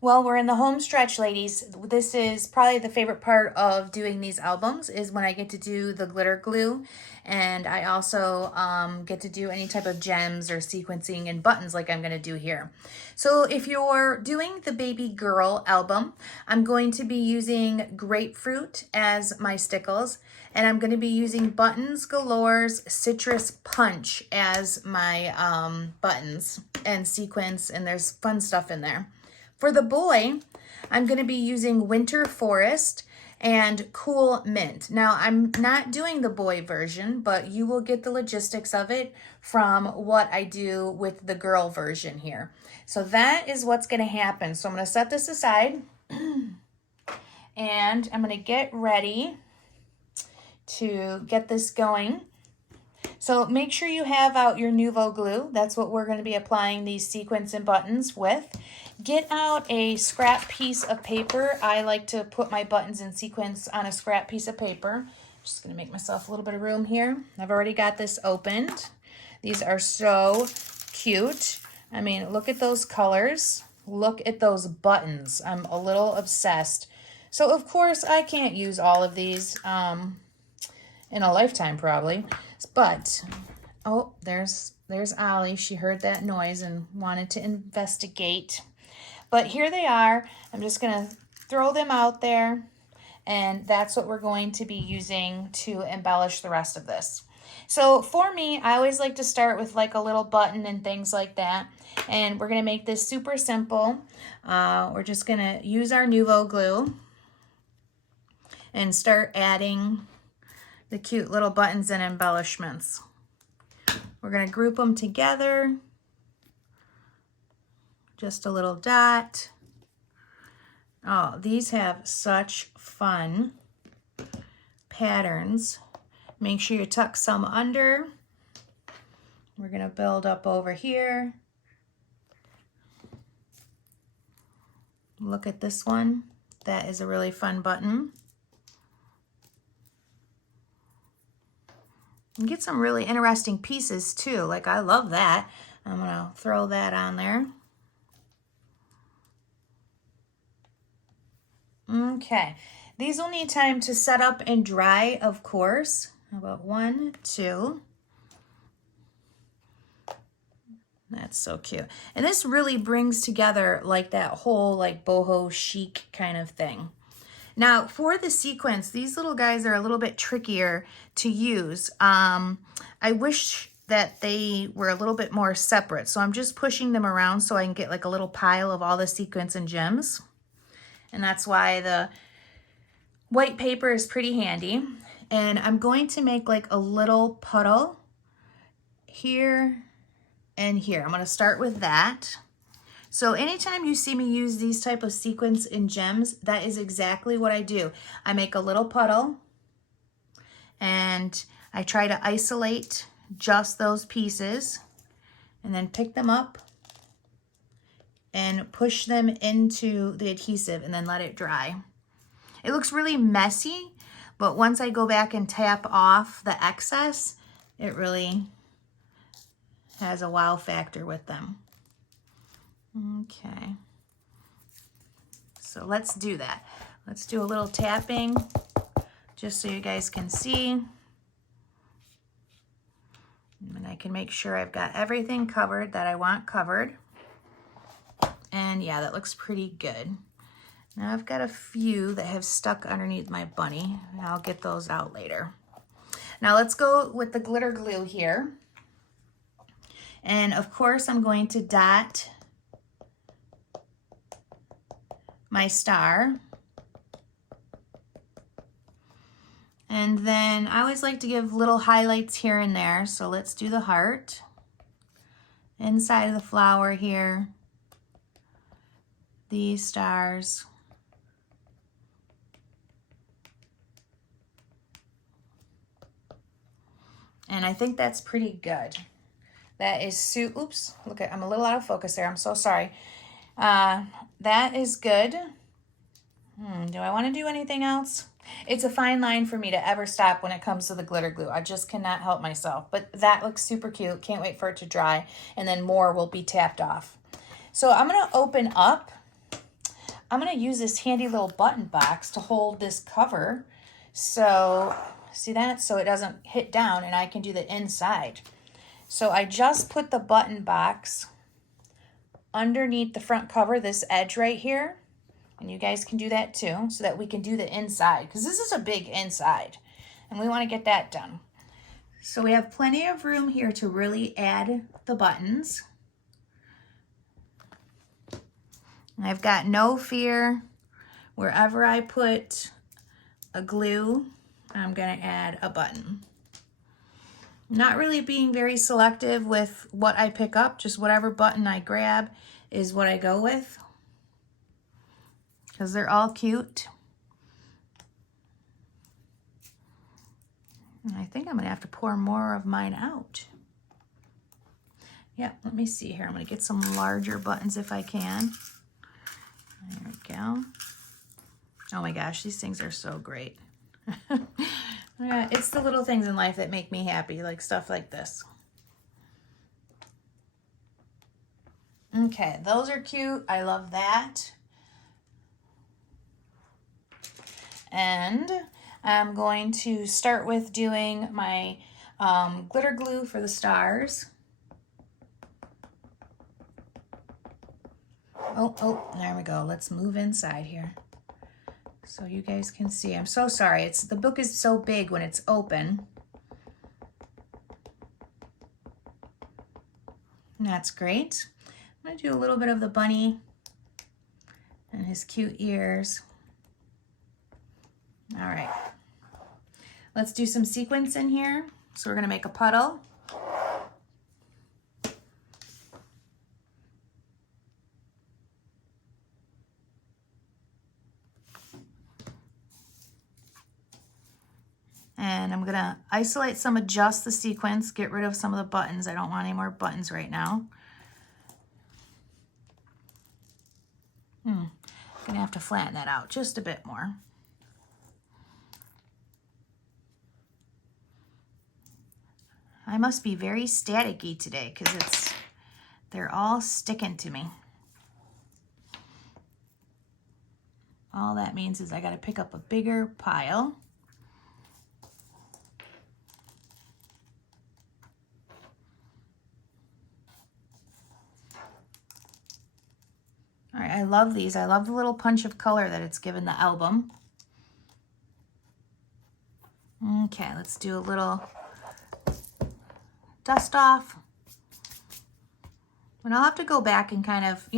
Well, we're in the home stretch, ladies. This is probably the favorite part of doing these albums is when I get to do the glitter glue. And I also get to do any type of gems or sequencing and buttons like I'm going to do here. So if you're doing the baby girl album, I'm going to be using grapefruit as my stickles. And I'm going to be using Buttons Galore's Citrus Punch as my buttons and sequins. And there's fun stuff in there. For the boy, I'm going to be using Winter Forest and Cool Mint. Now, I'm not doing the boy version, but you will get the logistics of it from what I do with the girl version here. So that is what's going to happen. So I'm going to set this aside and I'm going to get ready to get this going. So make sure you have out your Nuvo glue. That's what we're going to be applying these sequins and buttons with. Get out a scrap piece of paper. I like to put my buttons and sequins on a scrap piece of paper. Just going to make myself a little bit of room here. I've already got this opened. These are so cute. I mean, look at those colors. Look at those buttons. I'm a little obsessed. So, of course, I can't use all of these in a lifetime probably. But, oh, there's Ollie. She heard that noise and wanted to investigate. But here they are. I'm just going to throw them out there. And that's what we're going to be using to embellish the rest of this. So for me, I always like to start with like a little button and things like that. And we're going to make this super simple. We're just going to use our Nuvo glue and start adding the cute little buttons and embellishments. We're going to group them together. Just a little dot. Oh, these have such fun patterns. Make sure you tuck some under. We're going to build up over here. Look at this one. That is a really fun button. And get some really interesting pieces too. Like, I love that. I'm going to throw that on there. Okay, these will need time to set up and dry, of course. How about 1, 2? That's so cute. And this really brings together like that whole like boho chic kind of thing. Now for the sequins, these little guys are a little bit trickier to use. I wish that they were a little bit more separate. So I'm just pushing them around so I can get like a little pile of all the sequins and gems. And that's why the white paper is pretty handy. And I'm going to make like a little puddle here and here. I'm going to start with that. So anytime you see me use these type of sequins and gems, that is exactly what I do. I make a little puddle and I try to isolate just those pieces and then pick them up and push them into the adhesive and then let it dry. It looks really messy, but once I go back and tap off the excess, it really has a wow factor with them. Okay, so let's do that. Let's do a little tapping just so you guys can see. And I can make sure I've got everything covered that I want covered. And yeah, that looks pretty good. Now I've got a few that have stuck underneath my bunny. I'll get those out later. Now let's go with the glitter glue here. And of course I'm going to dot my star. And then I always like to give little highlights here and there. So let's do the heart. Inside of the flower here. These stars. And I think that's pretty good. That is oops, look at, I'm a little out of focus there. I'm so sorry. That is good. Do I want to do anything else? It's a fine line for me to ever stop when it comes to the glitter glue. I just cannot help myself. But that looks super cute. Can't wait for it to dry. And then more will be tapped off. So I'm going to open up I'm going to use this handy little button box to hold this cover. So, see that? So it doesn't hit down and I can do the inside. So I just put the button box underneath the front cover, this edge right here. And you guys can do that too, so that we can do the inside, because this is a big inside and we want to get that done. So we have plenty of room here to really add the buttons. And I've got no fear. Wherever I put a glue, I'm going to add a button. Not really being very selective with what I pick up, just whatever button I grab is what I go with, because they're all cute. And I think I'm going to have to pour more of mine out. Yeah, let me see here. I'm going to get some larger buttons if I can. There we go. Oh my gosh, these things are so great. Yeah, it's the little things in life that make me happy, like stuff like this. Okay, those are cute. I love that. And I'm going to start with doing my glitter glue for the stars. Oh, there we go. Let's move inside here so you guys can see. I'm so sorry. The book is so big when it's open. And that's great. I'm going to do a little bit of the bunny and his cute ears. All right. Let's do some sequins in here. So we're going to make a puddle. And I'm going to isolate some of just the sequins, get rid of some of the buttons. I don't want any more buttons right now. I'm going to have to flatten that out just a bit more. I must be very staticky today because they're all sticking to me. All that means is I got to pick up a bigger pile. All right, I love these. I love the little punch of color that it's given the album. Okay, let's do a little dust off. And I'll have to go back and kind of,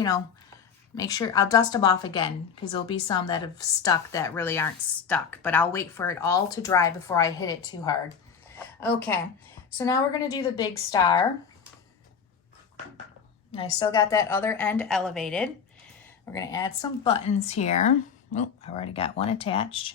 make sure I'll dust them off again, because there'll be some that have stuck that really aren't stuck, but I'll wait for it all to dry before I hit it too hard. Okay, so now we're going to do the big star. And I still got that other end elevated. We're going to add some buttons here. Oh, I already got one attached.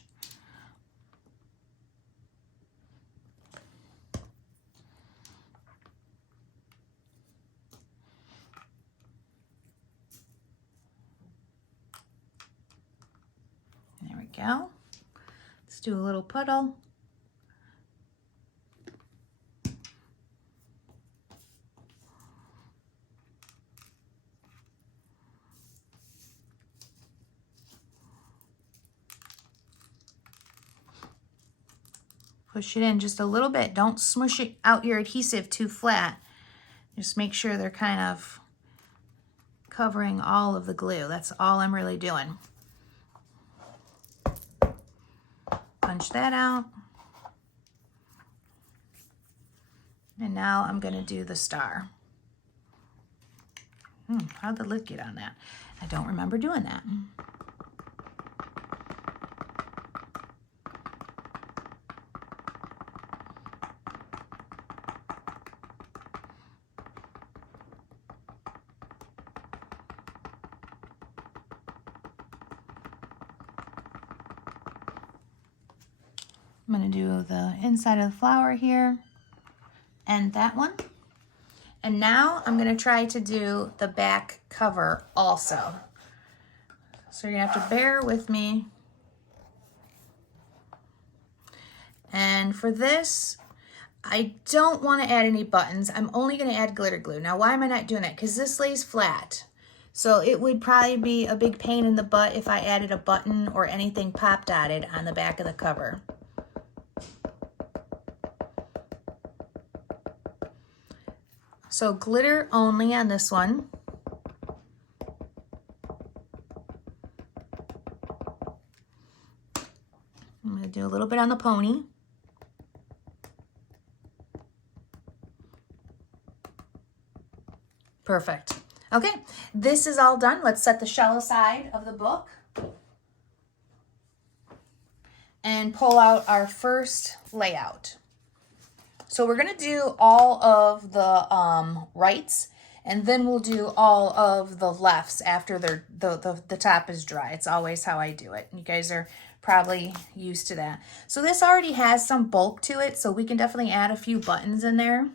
There we go. Let's do a little puddle. Push it in just a little bit. Don't smush it out your adhesive too flat. Just make sure they're kind of covering all of the glue. That's all I'm really doing. Punch that out. And now I'm going to do the star. How'd the lid get on that? I don't remember doing that. I'm going to do the inside of the flower here and that one. And now I'm going to try to do the back cover also. So you're going to have to bear with me. And for this, I don't want to add any buttons. I'm only going to add glitter glue. Now, why am I not doing that? Because this lays flat. So it would probably be a big pain in the butt if I added a button or anything pop dotted on the back of the cover. So glitter only on this one. I'm going to do a little bit on the pony. Perfect. Okay, this is all done. Let's set the shell aside of the book and pull out our first layout. So we're going to do all of the rights, and then we'll do all of the lefts after the top is dry. It's always how I do it. You guys are probably used to that. So this already has some bulk to it, so we can definitely add a few buttons in there.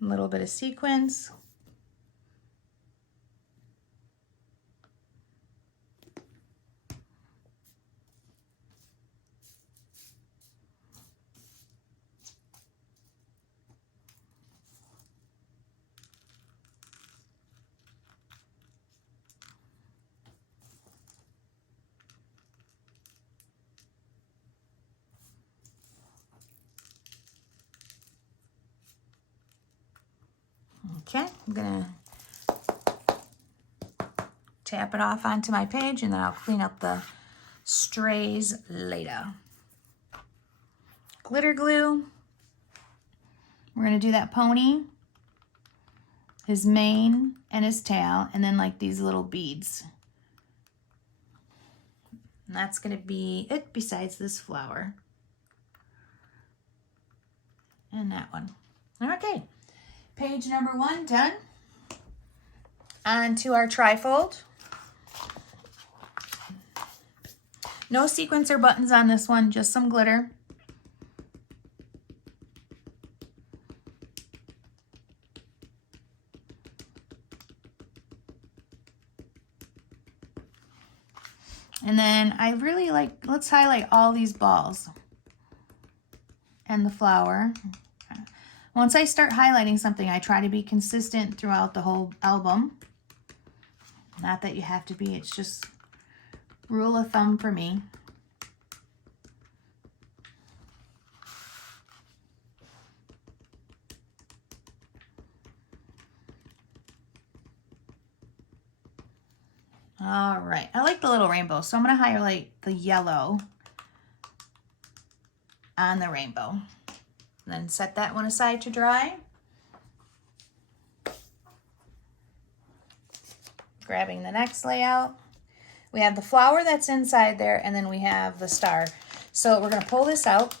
A little bit of sequins. Okay, I'm gonna tap it off onto my page, and then I'll clean up the strays later. Glitter glue. We're gonna do that pony, his mane and his tail, and then like these little beads. And that's gonna be it besides this flower. And that one. Okay, page number 1 done. On to our trifold. No sequins or buttons on this one, just some glitter. And then I really like, let's highlight all these balls and the flower. Once I start highlighting something, I try to be consistent throughout the whole album. Not that you have to be, it's just rule of thumb for me. All right, I like the little rainbow, so I'm going to highlight the yellow on the rainbow. Then set that one aside to dry. Grabbing the next layout. We have the flower that's inside there, and then we have the star. So we're going to pull this out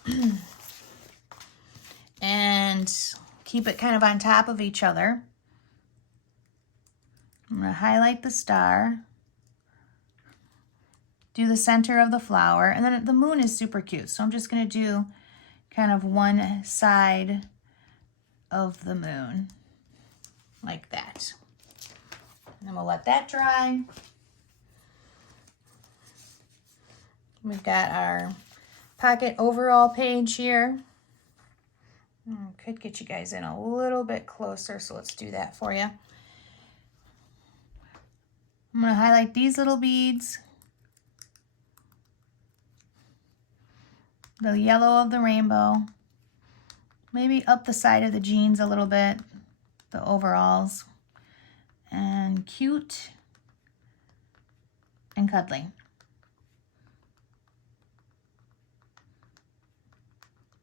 and keep it kind of on top of each other. I'm going to highlight the star, do the center of the flower, and then the moon is super cute. So I'm just going to do kind of one side of the moon like that. And we'll let that dry. We've got our pocket overall page here. Could get you guys in a little bit closer, so let's do that for you. I'm going to highlight these little beads, the yellow of the rainbow, maybe up the side of the jeans a little bit, the overalls, and cute and cuddly.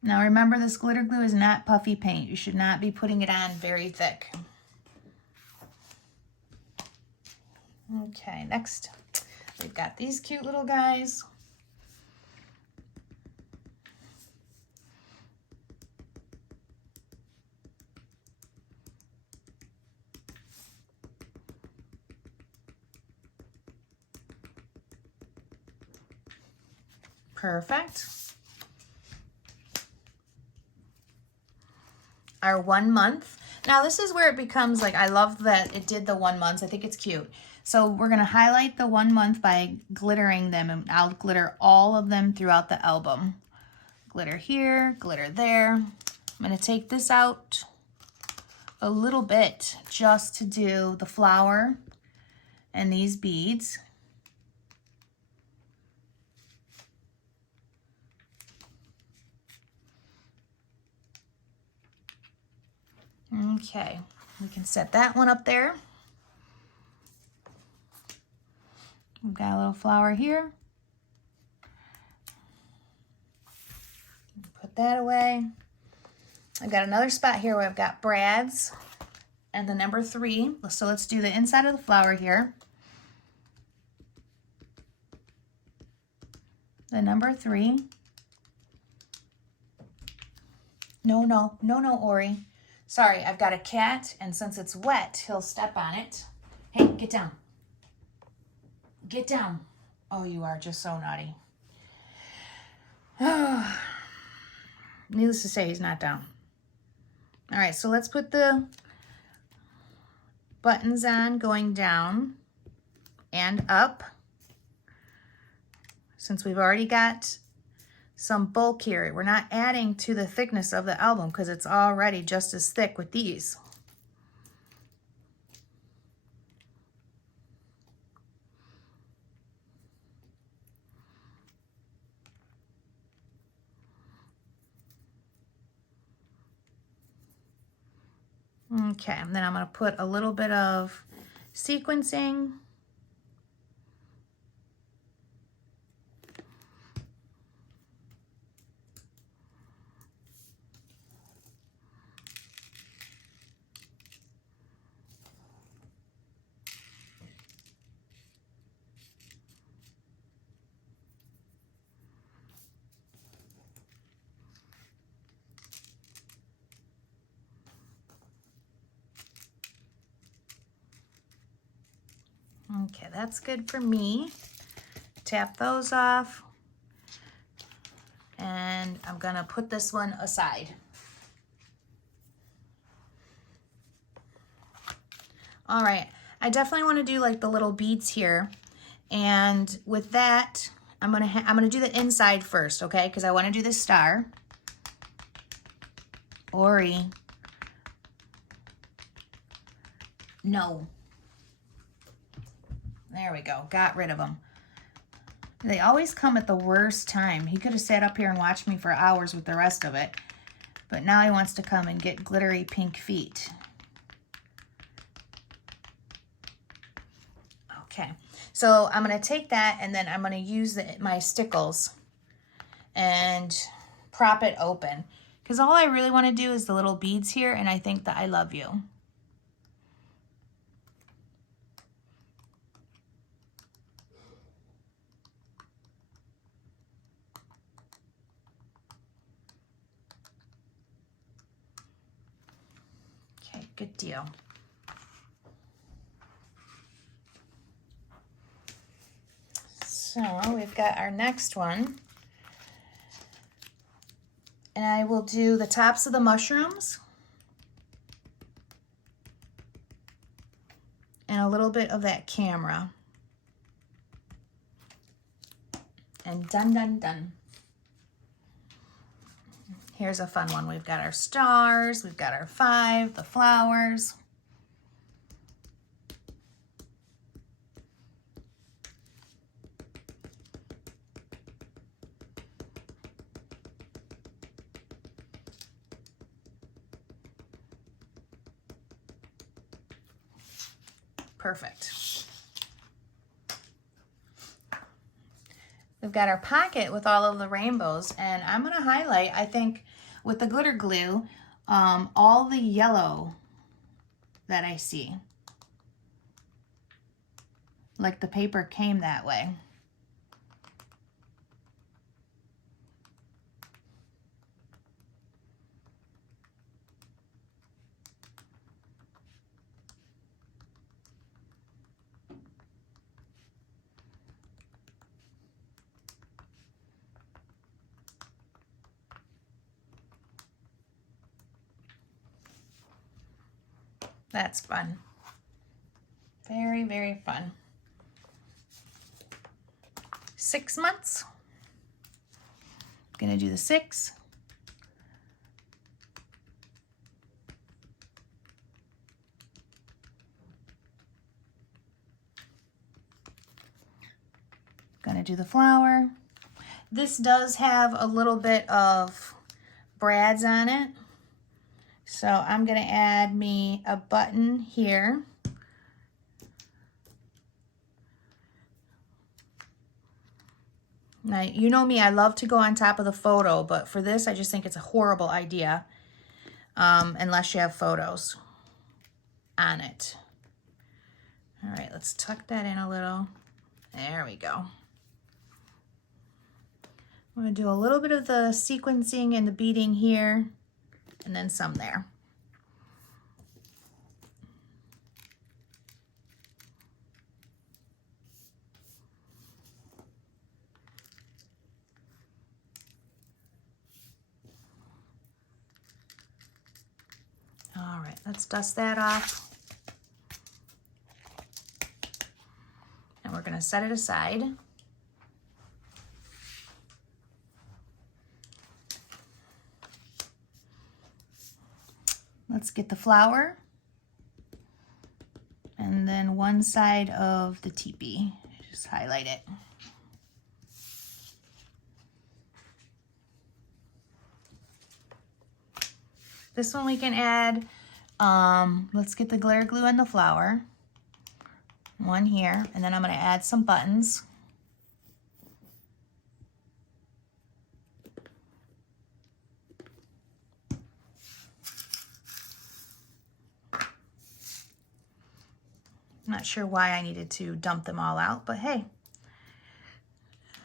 Now remember, this glitter glue is not puffy paint. You should not be putting it on very thick. Okay, next we've got these cute little guys. Perfect. our 1 month. Now this is where it becomes like, I love that it did the 1 month. I think it's cute. So we're going to highlight the 1 month by glittering them, and I'll glitter all of them throughout the album. Glitter here, glitter there. I'm going to take this out a little bit just to do the flower and these beads. Okay, we can set that one up there. We've got a little flower here. Put that away. I've got another spot here where I've got brads and the number 3. So let's do the inside of the flower here. The number 3. No, Ori. Sorry, I've got a cat, and since it's wet, he'll step on it. Hey, get down. Get down. Oh, you are just so naughty. Needless to say, he's not down. All right, so let's put the buttons on going down and up. Since we've already got some bulk here, we're not adding to the thickness of the album because it's already just as thick with these. Okay, and then I'm going to put a little bit of sequencing. Okay, that's good for me. Tap those off. And I'm gonna put this one aside. All right, I definitely want to do like the little beads here. And with that, I'm gonna do the inside first, okay? Because I want to do the star. Ori. No. There we go. Got rid of them. They always come at the worst time. He could have sat up here and watched me for hours with the rest of it. But now he wants to come and get glittery pink feet. Okay. So I'm going to take that and then I'm going to use my stickles and prop it open. Because all I really want to do is the little beads here, and I think that I love you. Okay, good deal. So we've got our next one. And I will do the tops of the mushrooms and a little bit of that camera. And done, done, done. Here's a fun one. We've got our stars, we've got our 5, the flowers. Perfect. We've got our pocket with all of the rainbows, and I'm going to highlight, I think, with the glitter glue, all the yellow that I see. Like the paper came that way. That's fun. Very, very fun. 6 months. Gonna do the 6. Gonna do the flower. This does have a little bit of brads on it. So I'm gonna add me a button here. Now, you know me, I love to go on top of the photo, but for this, I just think it's a horrible idea unless you have photos on it. All right, let's tuck that in a little. There we go. I'm gonna do a little bit of the sequencing and the beading here, and then some there. All right, let's dust that off. And we're gonna set it aside. Let's get the flower. And then one side of the teepee. Just highlight it. This one we can add, let's get the glare glue on the flower. One here, and then I'm gonna add some buttons. I'm not sure why I needed to dump them all out, but hey,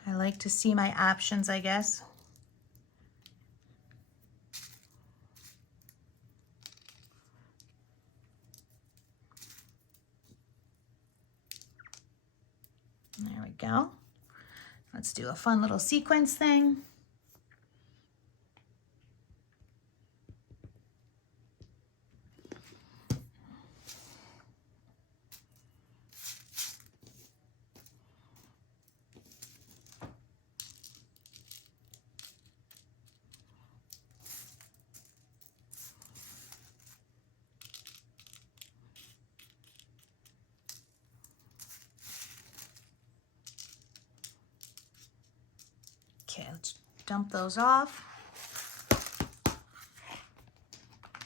I like to see my options, I guess. There we go. Let's do a fun little sequence thing. Okay, let's dump those off.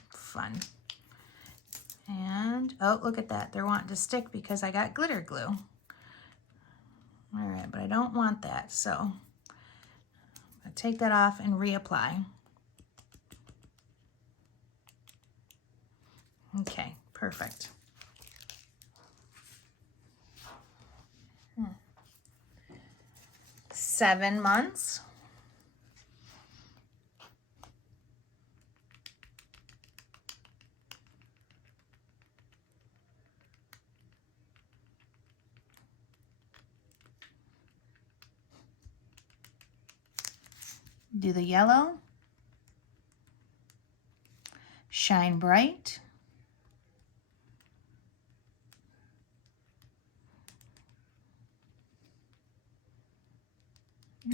Fun. And, oh, look at that. They're wanting to stick because I got glitter glue. All right, but I don't want that, so I'm gonna take that off and reapply. Okay, perfect. 7 months. Do the yellow. Shine bright.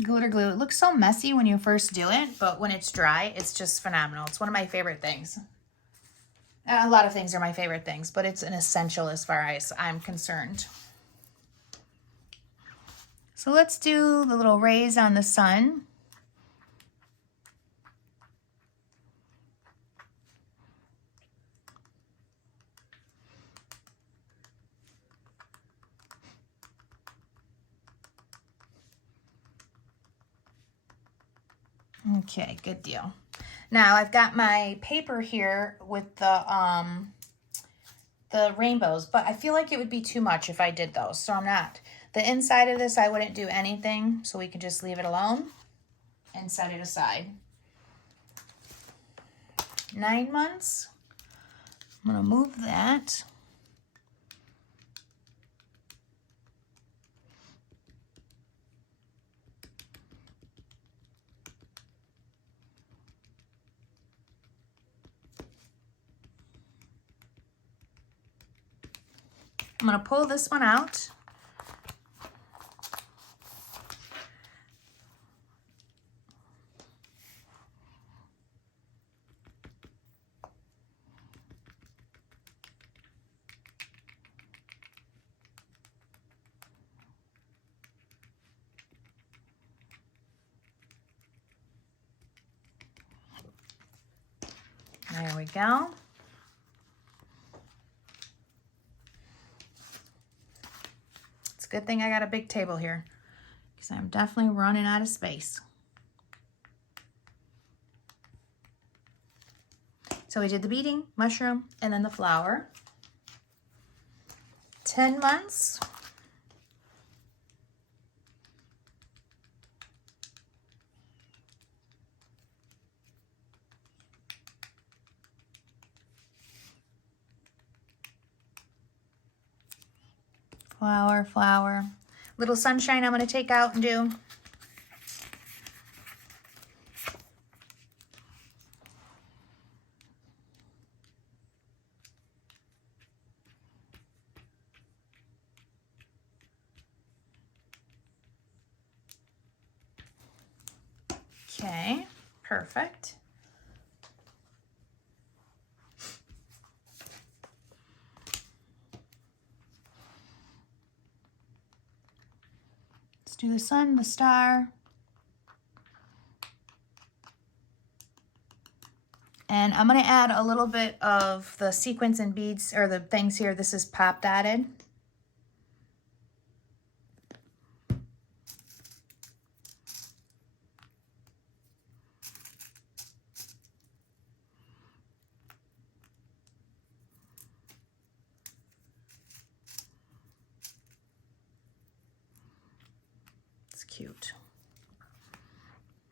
Glitter glue. It looks so messy when you first do it, but when it's dry, it's just phenomenal. It's one of my favorite things. A lot of things are my favorite things, but it's an essential as far as I'm concerned. So let's do the little rays on the sun. Okay, good deal. Now I've got my paper here with the rainbows, but I feel like it would be too much if I did those, so I'm not. The inside of this, I wouldn't do anything, so we can just leave it alone and set it aside. 9 months. I'm gonna move that. I'm gonna pull this one out. There we go. It's a good thing I got a big table here because I'm definitely running out of space. So we did the beading, mushroom, and then the flower. 10 months. Flower, flower. Little sunshine I'm going to take out and do. Okay, perfect. Let's do the sun, the star. And I'm going to add a little bit of the sequins and beads, or the things here. This is pop dotted. It's cute.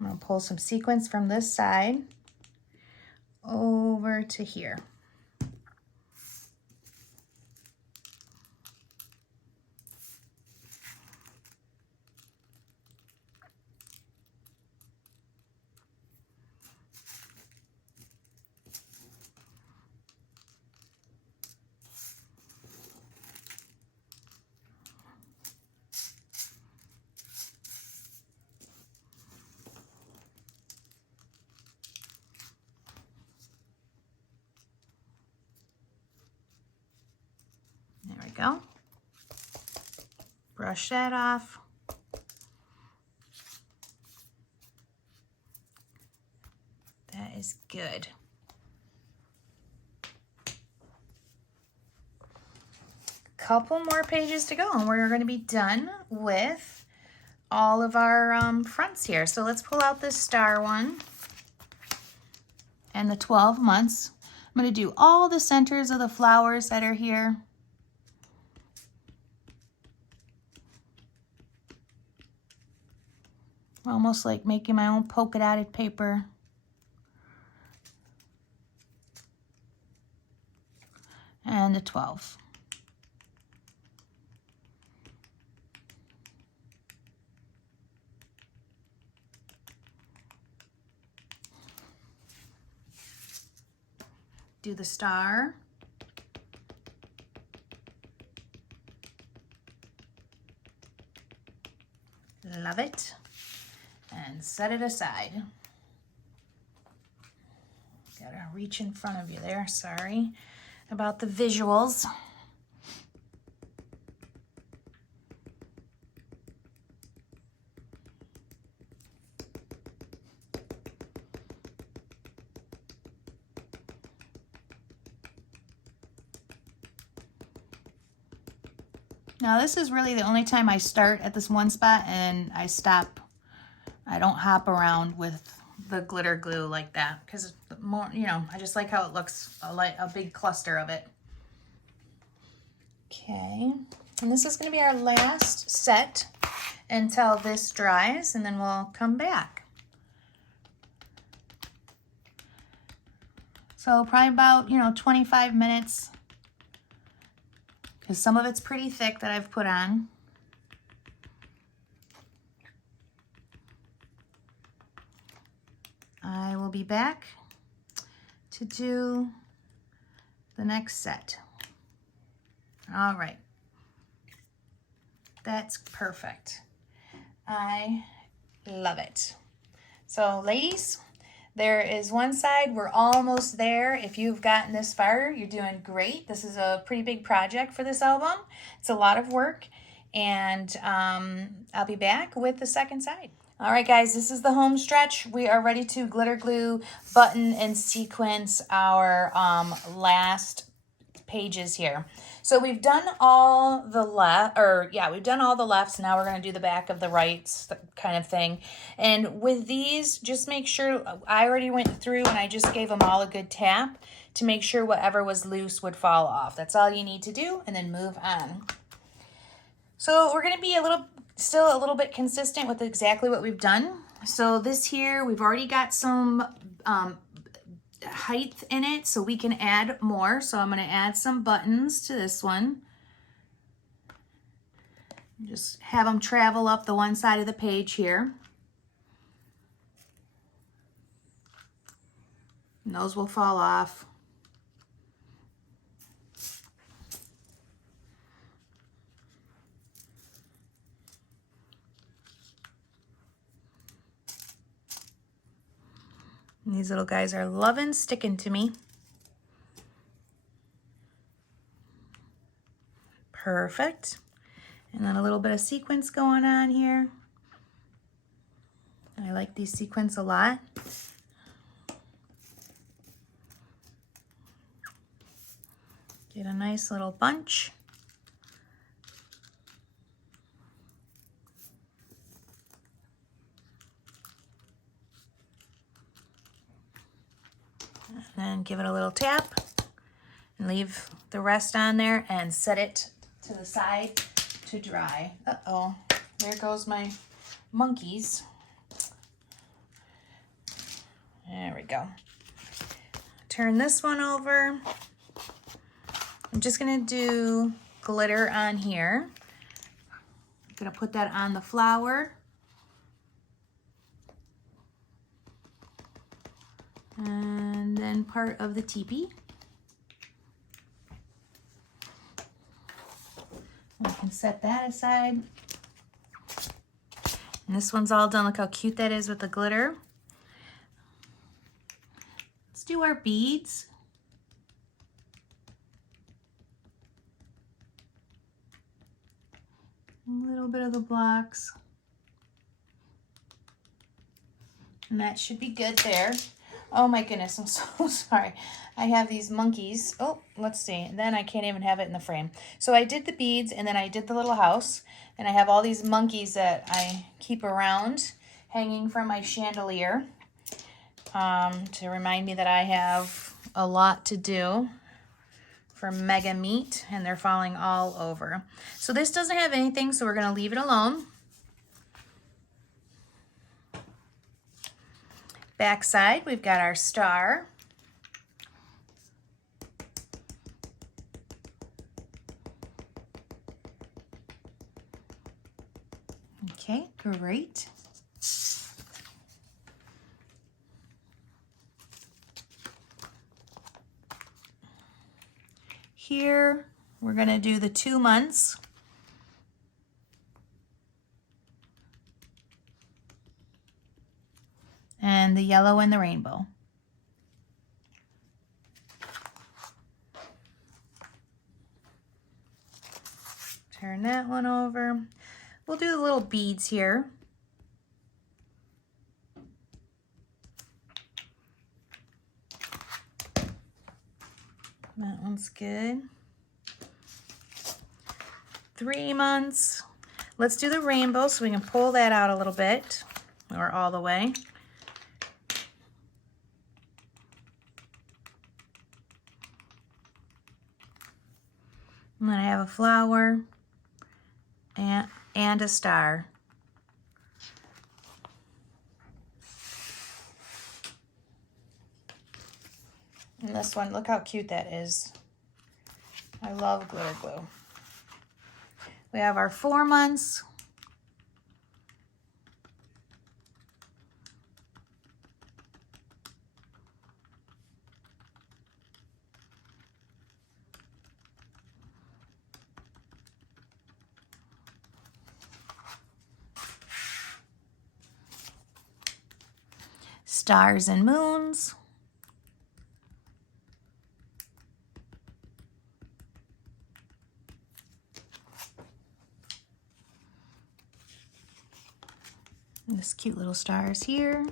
I'm going to pull some sequins from this side over to here. There we go. Brush that off. That is good. Couple more pages to go and we're going to be done with all of our fronts here. So let's pull out this star one and the 12 months. I'm going to do all the centers of the flowers that are here. Almost like making my own polka dotted paper. And the 12. Do the star. Love it. And set it aside. Gotta reach in front of you there, sorry about the visuals. Now this is really the only time I start at this one spot and I stop. I don't hop around with the glitter glue like that because more, you know, I just like how it looks, a big cluster of it. Okay, and this is going to be our last set until this dries, and then we'll come back. So probably about, 25 minutes. Because some of it's pretty thick that I've put on. I will be back to do the next set. All right, That's perfect. I love it. So ladies, there is one side. We're almost there. If you've gotten this far, you're doing great. This is a pretty big project for this album. It's a lot of work, and I'll be back with the second side. All right, guys, this is the home stretch. We are ready to glitter glue, button, and sequence our last pages here. So we've done all the we've done all the lefts. Now we're going to do the back of the rights kind of thing. And with these, just make sure, I already went through and I just gave them all a good tap to make sure whatever was loose would fall off. That's all you need to do, and then move on. So we're going to be still a little bit consistent with exactly what we've done. So this here, we've already got some height in it, so we can add more. So I'm going to add some buttons to this one. Just have them travel up the one side of the page here. And those will fall off. And these little guys are loving sticking to me. Perfect. And then a little bit of sequins going on here. I like these sequins a lot. Get a nice little bunch. And give it a little tap and leave the rest on there and set it to the side to dry. Uh-oh, there goes my monkeys. There we go. Turn this one over. I'm just gonna do glitter on here. I'm gonna put that on the flower. And then part of the teepee. We can set that aside. And this one's all done. Look how cute that is with the glitter. Let's do our beads. A little bit of the blocks. And that should be good there. Oh my goodness, I'm so sorry. I have these monkeys. Oh, let's see. And then I can't even have it in the frame. So I did the beads, and then I did the little house. And I have all these monkeys that I keep around hanging from my chandelier to remind me that I have a lot to do for Mega Meat, and they're falling all over. So this doesn't have anything, so we're going to leave it alone. Back side, we've got our star. Okay, great. Here, we're going to do the 2 months. And the yellow and the rainbow. Turn that one over. We'll do the little beads here. That one's good. 3 months. Let's do the rainbow so we can pull that out a little bit, or all the way. And then I have a flower and a star. And this one, look how cute that is. I love glitter glue. We have our 4 months. stars and moons. And this cute little stars here.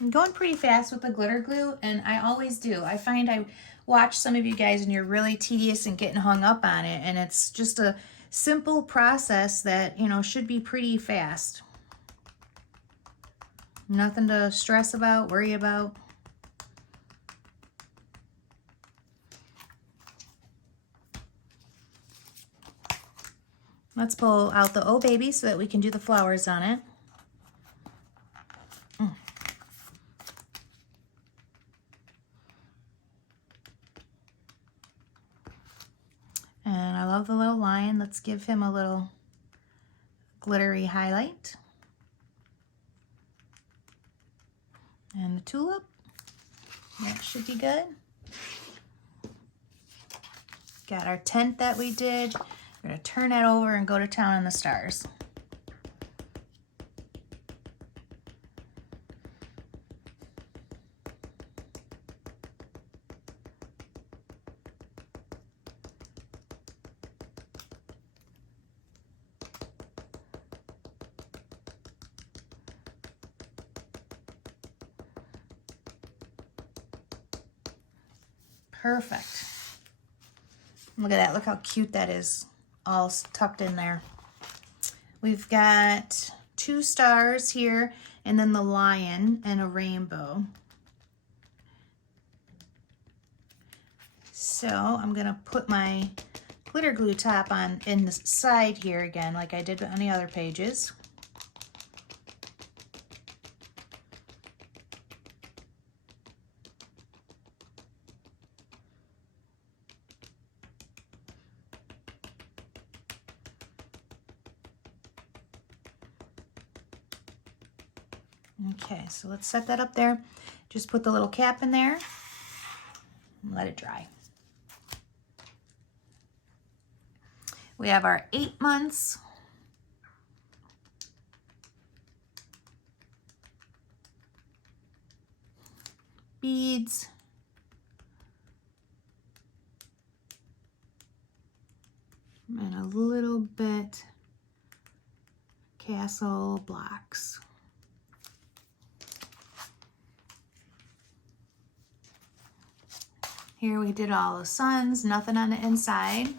I'm going pretty fast with the glitter glue, and I always do. I find I watch some of you guys and you're really tedious and getting hung up on it, and it's just a simple process that, you know, should be pretty fast. Nothing to stress about, worry about. Let's pull out the Oh Baby so that we can do the flowers on it. And I love the little lion. Let's give him a little glittery highlight. And the tulip. That should be good. Got our tent that we did. We're going to turn that over and go to town on the stars. Perfect. Look at that. Look how cute that is, all tucked in there. We've got 2 stars here, and then the lion and a rainbow. So I'm going to put my glitter glue top on in the side here again, like I did on the other pages. Okay, so let's set that up there. Just put the little cap in there and let it dry. We have our 8 months. Beads. And a little bit castle blocks. Here we did all the suns, nothing on the inside.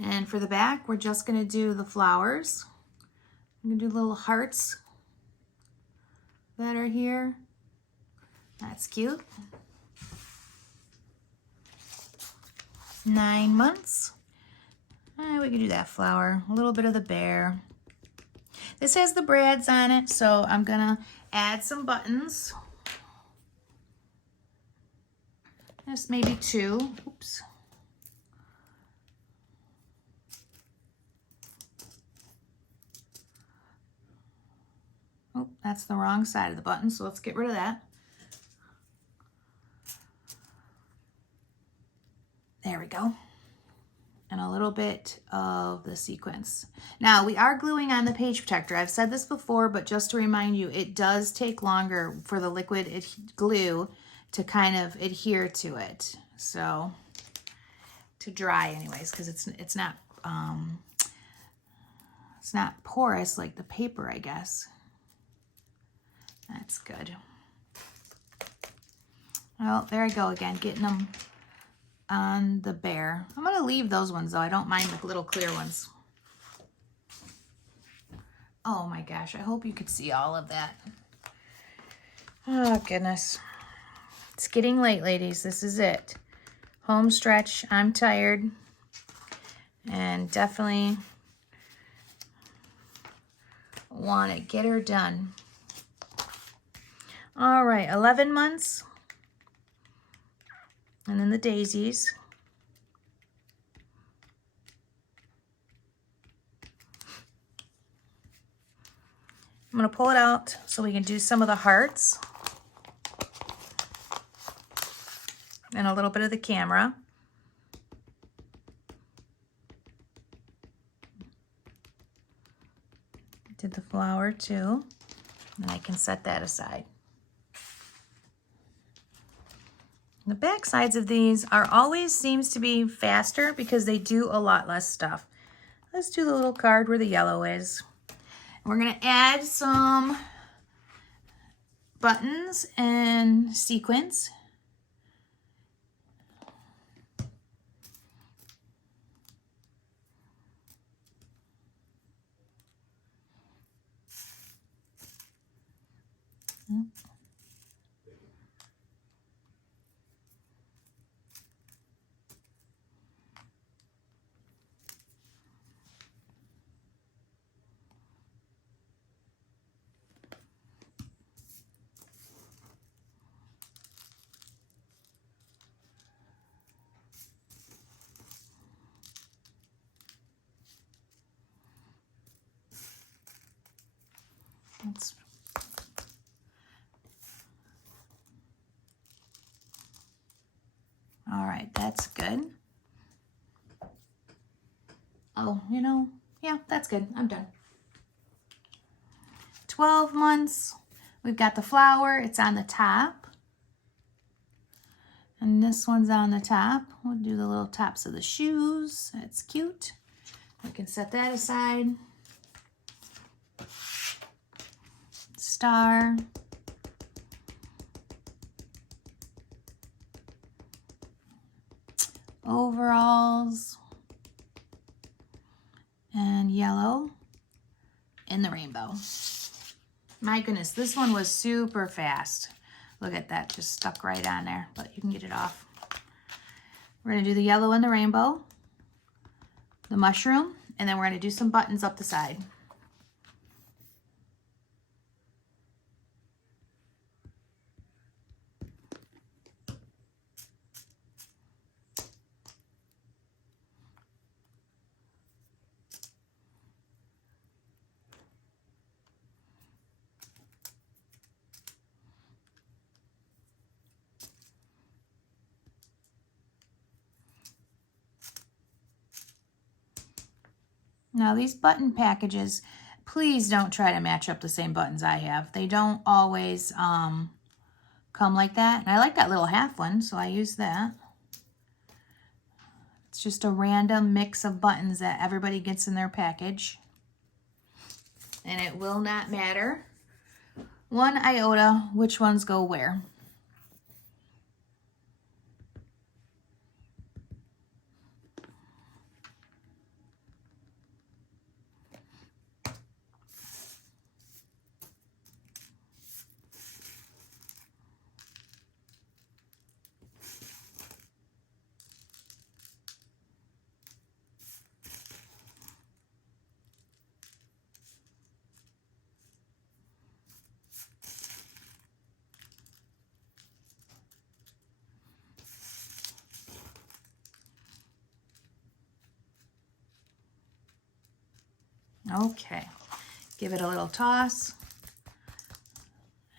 And for the back, we're just gonna do the flowers. I'm gonna do little hearts that are here. That's cute. 9 months. We can do that flower, a little bit of the bear. This has the brads on it, so I'm gonna add some buttons. Just maybe 2. Oops. Oh, that's the wrong side of the button, so let's get rid of that. There we go. And a little bit of the sequins. Now, we are gluing on the page protector. I've said this before, but just to remind you, it does take longer for the liquid glue to kind of adhere to it. So, to dry anyways, because it's not porous like the paper, I guess. That's good. Well, there I go again, getting them on the bear. I'm going to leave those ones though. I don't mind the little clear ones. Oh my gosh, I hope you could see all of that. Oh goodness. It's getting late, ladies. This is it. Home stretch. I'm tired. And definitely want to get her done. All right, 11 months. And then the daisies. I'm going to pull it out so we can do some of the hearts. And a little bit of the camera. did the flower too, and I can set that aside. The back sides of these are always seems to be faster because they do a lot less stuff. Let's do the little card where the yellow is. We're gonna add some buttons and sequins. All right, that's good. Oh, you know, yeah, that's good. I'm done. 12 months. We've got the flower. It's on the top. And this one's on the top. We'll do the little tops of the shoes. That's cute. We can set that aside. Star. Overalls. And yellow. And the rainbow. My goodness, this one was super fast. Look at that, just stuck right on there, but you can get it off. We're gonna do the yellow and the rainbow, the mushroom, and then we're gonna do some buttons up the side. Now these button packages, please don't try to match up the same buttons I have. They don't always come like that. And I like that little half one, so I use that. It's just a random mix of buttons that everybody gets in their package. And it will not matter one iota which ones go where. Okay, give it a little toss.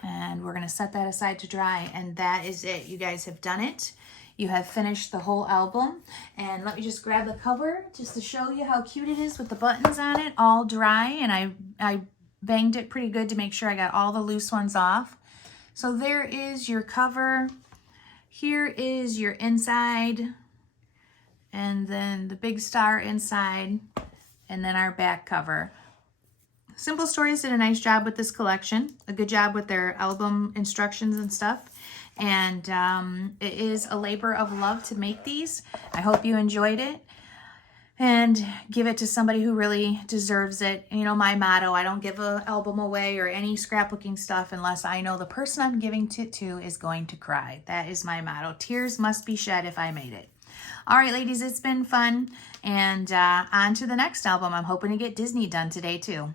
And we're gonna set that aside to dry, and that is it. You guys have done it. You have finished the whole album. And let me just grab the cover just to show you how cute it is with the buttons on it, all dry. And I banged it pretty good to make sure I got all the loose ones off. So there is your cover. Here is your inside. And then the big star inside. And then our back cover. Simple Stories did a nice job with this collection, a good job with their album instructions and stuff. And it is a labor of love to make these. I hope you enjoyed it. And give it to somebody who really deserves it. You know, my motto, I don't give an album away or any scrapbooking stuff unless I know the person I'm giving it to is going to cry. That is my motto. Tears must be shed if I made it. All right, ladies, it's been fun. And on to the next album. I'm hoping to get Disney done today, too.